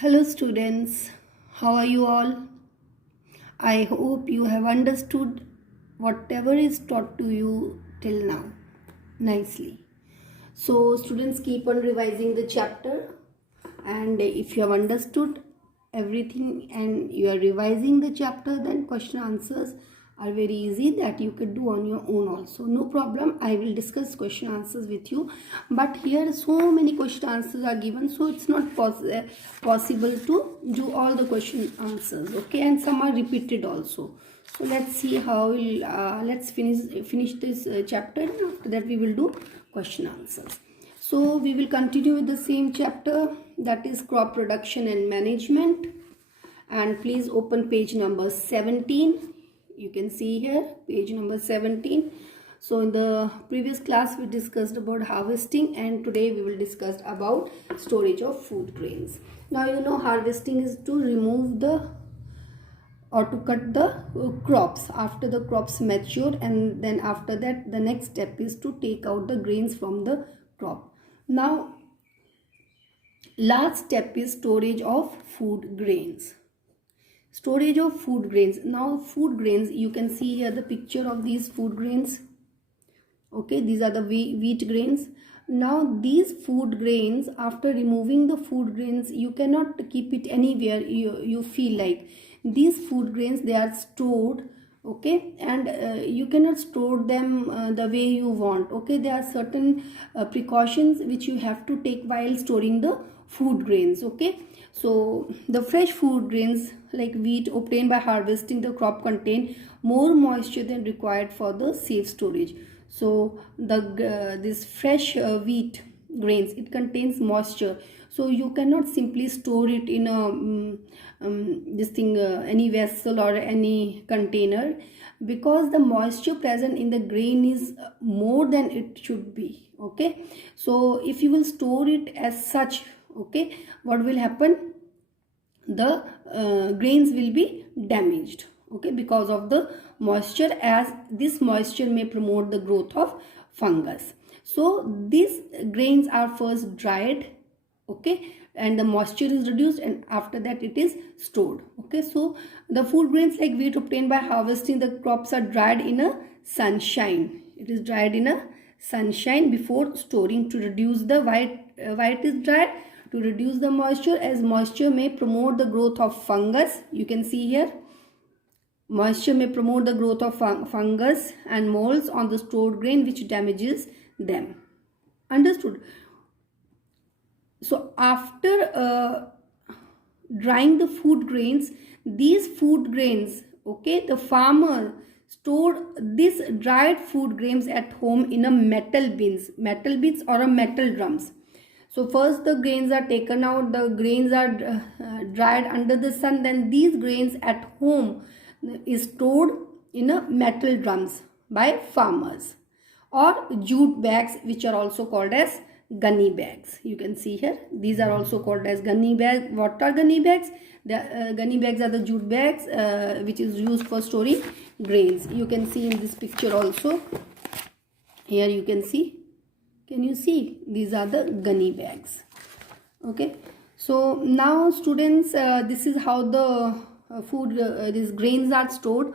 Hello students, how are you all? I hope you have understood whatever is taught to you till now nicely. So students, keep on revising the chapter, and if you have understood everything and you are revising the chapter, then question answers are very easy that you could do on your own also. No problem, I will discuss question answers with you, but here so many question answers are given, so it's not possible to do all the question answers, okay, and some are repeated also. So let's see how we'll let's finish this chapter. After that we will do question answers. So we will continue with the same chapter, that is crop production and management. And please open page number 17. You can see here page number 17. So in the previous class we discussed about harvesting, and today we will discuss about storage of food grains. Now you know harvesting is to remove the or to cut the crops after the crops mature, and then after that the next step is to take out the grains from the crop. Now last step is storage of food grains. Storage of food grains. Now food grains, you can see here the picture of these food grains. Okay, these are the wheat grains. Now these food grains, after removing the food grains, you cannot keep it anywhere you feel like. These food grains, they are stored, okay, and you cannot store them the way you want, okay. There are certain precautions which you have to take while storing the food grains, okay. So the fresh food grains like wheat obtained by harvesting the crop contain more moisture than required for the safe storage. So this fresh wheat grains, it contains moisture, so you cannot simply store it in a any vessel or any container, because the moisture present in the grain is more than it should be, okay. So if you will store it as such, okay, what will happen? The grains will be damaged, okay, because of the moisture, as this moisture may promote the growth of fungus. So these grains are first dried, okay, and the moisture is reduced, and after that it is stored, okay. So the food grains like wheat obtained by harvesting the crops are dried in a sunshine. It is dried in a sunshine before storing to reduce the why it is dried, to reduce the moisture, as moisture may promote the growth of fungus. You can see here, moisture may promote the growth of fungus and molds on the stored grain, which damages them. Understood? So after drying the food grains, these food grains, okay, the farmer stored these dried food grains at home in a metal bins or a metal drums. So first the grains are taken out, the grains are dried under the sun, then these grains at home is stored in a metal drums by farmers, or jute bags, which are also called as gunny bags. You can see here, these are also called as gunny bags. What are gunny bags? The gunny bags are the jute bags which is used for storing grains. You can see in this picture also. Here you can see. Can you see? These are the gunny bags. Okay. So now students, this is how the these grains are stored.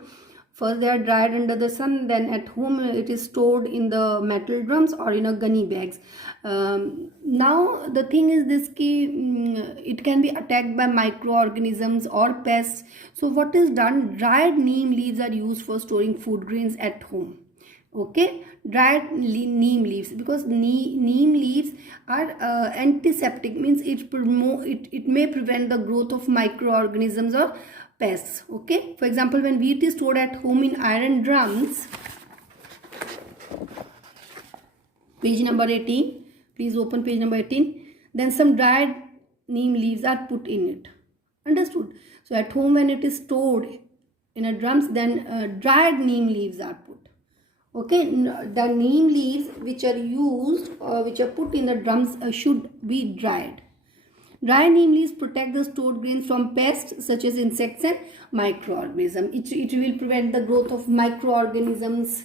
First they are dried under the sun, then at home it is stored in the metal drums or in a gunny bags. Now the thing is this it can be attacked by microorganisms or pests. So what is done? Dried neem leaves are used for storing food grains at home. Okay, dried neem leaves, because neem leaves are antiseptic, means it may prevent the growth of microorganisms or pests, okay. For example, when wheat is stored at home in iron drums, page number 18, please open page number 18, then some dried neem leaves are put in it. Understood? So at home when it is stored in a drums, then dried neem leaves are put. Okay, the neem leaves which are used or which are put in the drums should be dried. Dry neem leaves protect the stored grains from pests such as insects and microorganisms. It will prevent the growth of microorganisms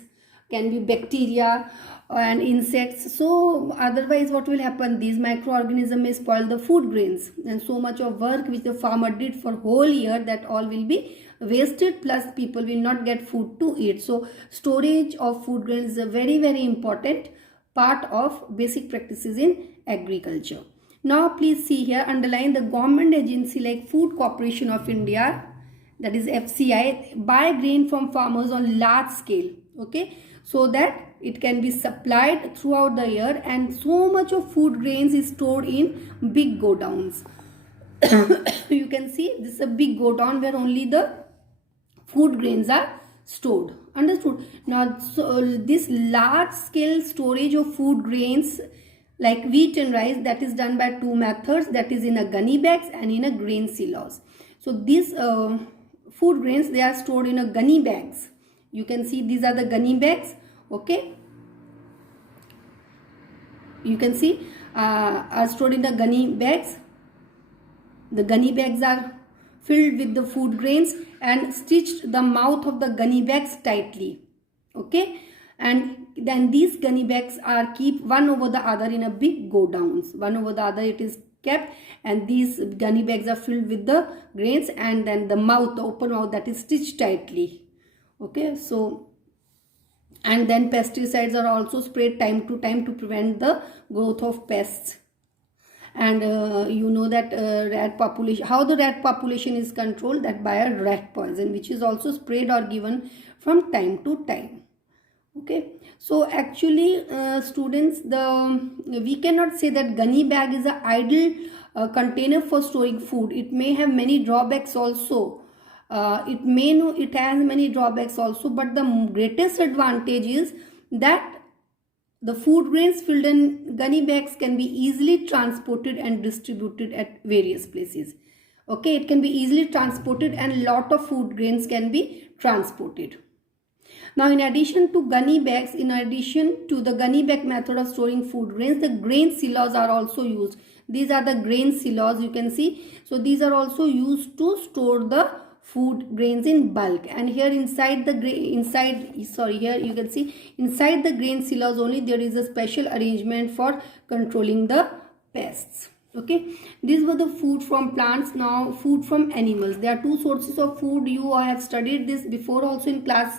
can be bacteria and insects. So otherwise what will happen, these microorganisms may spoil the food grains, and so much of work which the farmer did for whole year, that all will be wasted, plus people will not get food to eat. So storage of food grains is a very, very important part of basic practices in agriculture. Now please see here, underline the government agency like Food Corporation of India, that is FCI, buy grain from farmers on large scale, okay, so that it can be supplied throughout the year, and so much of food grains is stored in big godowns. You can see this is a big godown where only the food grains are stored. Understood? Now, so this large scale storage of food grains like wheat and rice, that is done by two methods, that is in a gunny bags and in a grain silos. So these food grains, they are stored in a gunny bags. You can see these are the gunny bags, okay. You can see are stored in the gunny bags. The gunny bags are filled with the food grains and stitched the mouth of the gunny bags tightly, okay, and then these gunny bags are keep one over the other in a big godowns, one over the other it is kept, and these gunny bags are filled with the grains, and then the mouth, the open mouth, that is stitched tightly, okay. So and then pesticides are also sprayed time to time to prevent the growth of pests. And you know that rat population, how the rat population is controlled, that by a rat poison, which is also sprayed or given from time to time, okay. So actually students, we cannot say that gunny bag is an ideal container for storing food. It may have many drawbacks also. It has many drawbacks also, but the greatest advantage is that the food grains filled in gunny bags can be easily transported and distributed at various places. Okay, it can be easily transported and lot of food grains can be transported. Now, in addition to gunny bags, in addition to the gunny bag method of storing food grains, the grain silos are also used. These are the grain silos, you can see. So these are also used to store the food grains in bulk, and here inside the here you can see inside the grain silos only there is a special arrangement for controlling the pests, okay. These were the food from plants. Now food from animals. There are two sources of food. You have studied this before also in class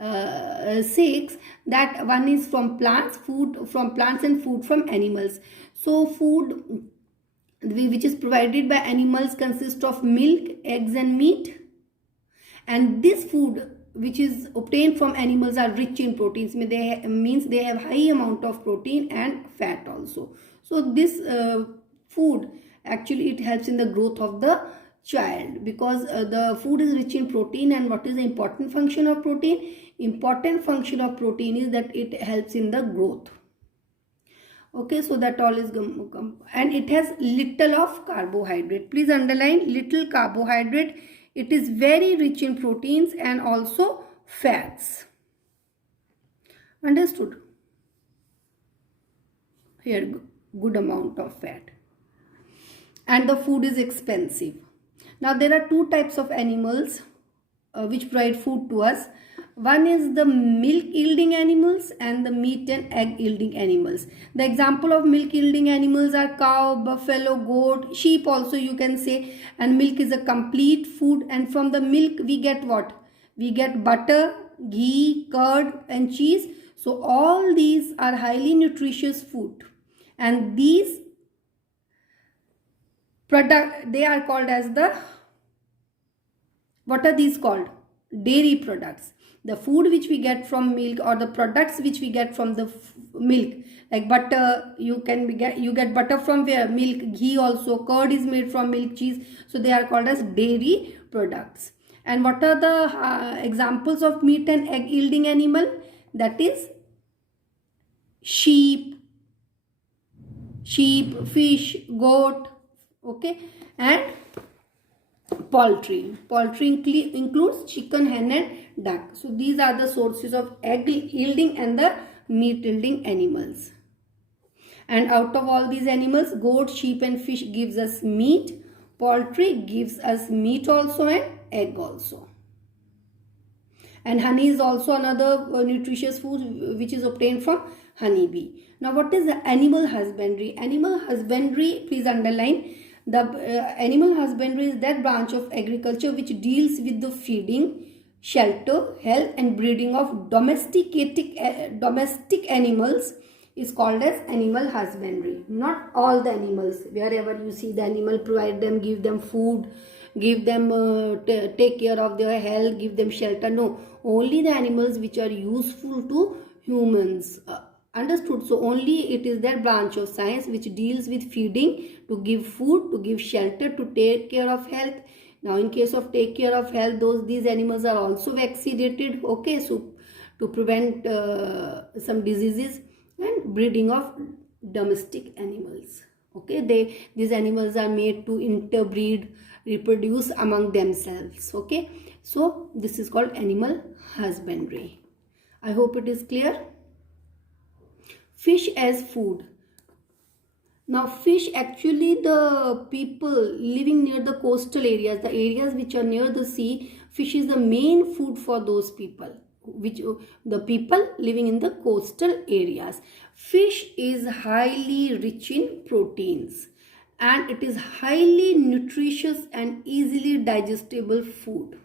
6, that one is from plants, food from plants, and food from animals. So food which is provided by animals consists of milk, eggs and meat, and this food which is obtained from animals are rich in proteins, means they have high amount of protein and fat also. So this food actually it helps in the growth of the child, because the food is rich in protein. And what is the important function of protein? Important function of protein is that it helps in the growth, okay. So that all is and it has little of carbohydrate. Please underline little carbohydrate. It is very rich in proteins and also fats. Understood? Here good amount of fat. And the food is expensive. Now there are two types of animals which provide food to us. One is the milk yielding animals and the meat and egg yielding animals. The example of milk yielding animals are cow, buffalo, goat, sheep also you can say. And milk is a complete food, and from the milk we get what? We get butter, ghee, curd and cheese. So all these are highly nutritious food, and these product, they are called as the, what are these called? Dairy products. The food which we get from milk, or the products which we get from the milk, like butter, you get butter from where? Milk. Ghee also, curd is made from milk, cheese. So they are called as dairy products. And what are the examples of meat and egg yielding animal? That is sheep, fish, goat, okay, and poultry. Poultry includes chicken, hen and duck. So these are the sources of egg yielding and the meat yielding animals. And out of all these animals, goat, sheep and fish gives us meat. Poultry gives us meat also and egg also. And honey is also another nutritious food which is obtained from honeybee. Now what is the animal husbandry? Animal husbandry, please underline, the animal husbandry is that branch of agriculture which deals with the feeding, shelter, health and breeding of domestic animals is called as animal husbandry. Not all the animals. Wherever you see the animal, provide them, give them food, give them take care of their health, give them shelter. No, only the animals which are useful to humans. Understood? So only it is that branch of science which deals with feeding, to give food, to give shelter, to take care of health. Now in case of take care of health, these animals are also vaccinated, okay, so to prevent some diseases, and breeding of domestic animals, okay. These animals are made to interbreed, reproduce among themselves, okay. So this is called animal husbandry. I hope it is clear. Fish as food. Now fish, actually the people living near the coastal areas, the areas which are near the sea, fish is the main food for those people, which the people living in the coastal areas. Fish is highly rich in proteins and it is highly nutritious and easily digestible food,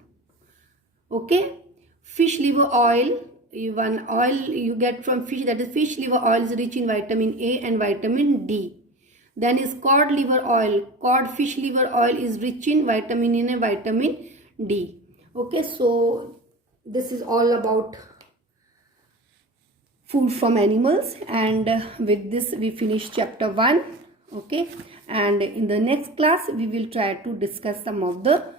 okay. Fish liver oil, one oil you get from fish, that is fish liver oil, is rich in vitamin A and vitamin D. Then is cod liver oil. Cod fish liver oil is rich in vitamin A and vitamin D. Okay, so this is all about food from animals, and with this we finish chapter 1. Okay, and in the next class we will try to discuss some of the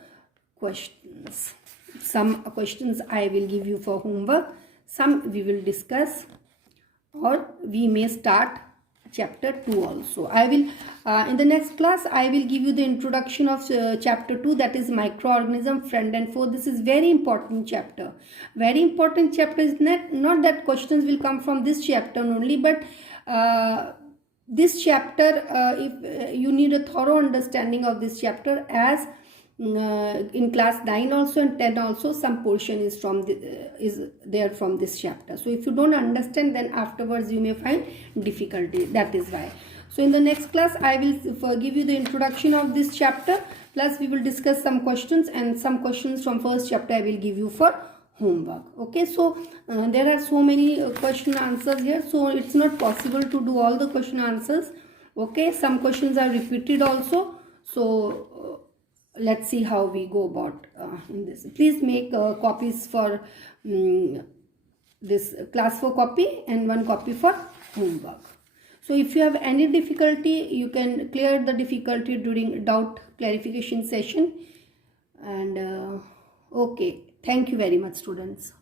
questions. Some questions I will give you for homework, some we will discuss, or we may start chapter 2 also. I will in the next class I will give you the introduction of chapter 2, that is microorganism, friend and foe. This is very important chapter. Very important chapter is not that questions will come from this chapter only, but this chapter, if you need a thorough understanding of this chapter, as in class 9 also and 10 also some portion is from is there from this chapter. So if you don't understand, then afterwards you may find difficulty. That is why. So in the next class I will give you the introduction of this chapter, plus we will discuss some questions, and some questions from first chapter I will give you for homework. Okay, so there are so many question answers here, so it's not possible to do all the question answers. Okay, some questions are repeated also, so let's see how we go about in this. Please make copies for this class 4 copy and 1 copy for homework. So if you have any difficulty, you can clear the difficulty during doubt clarification session. And okay, thank you very much, students.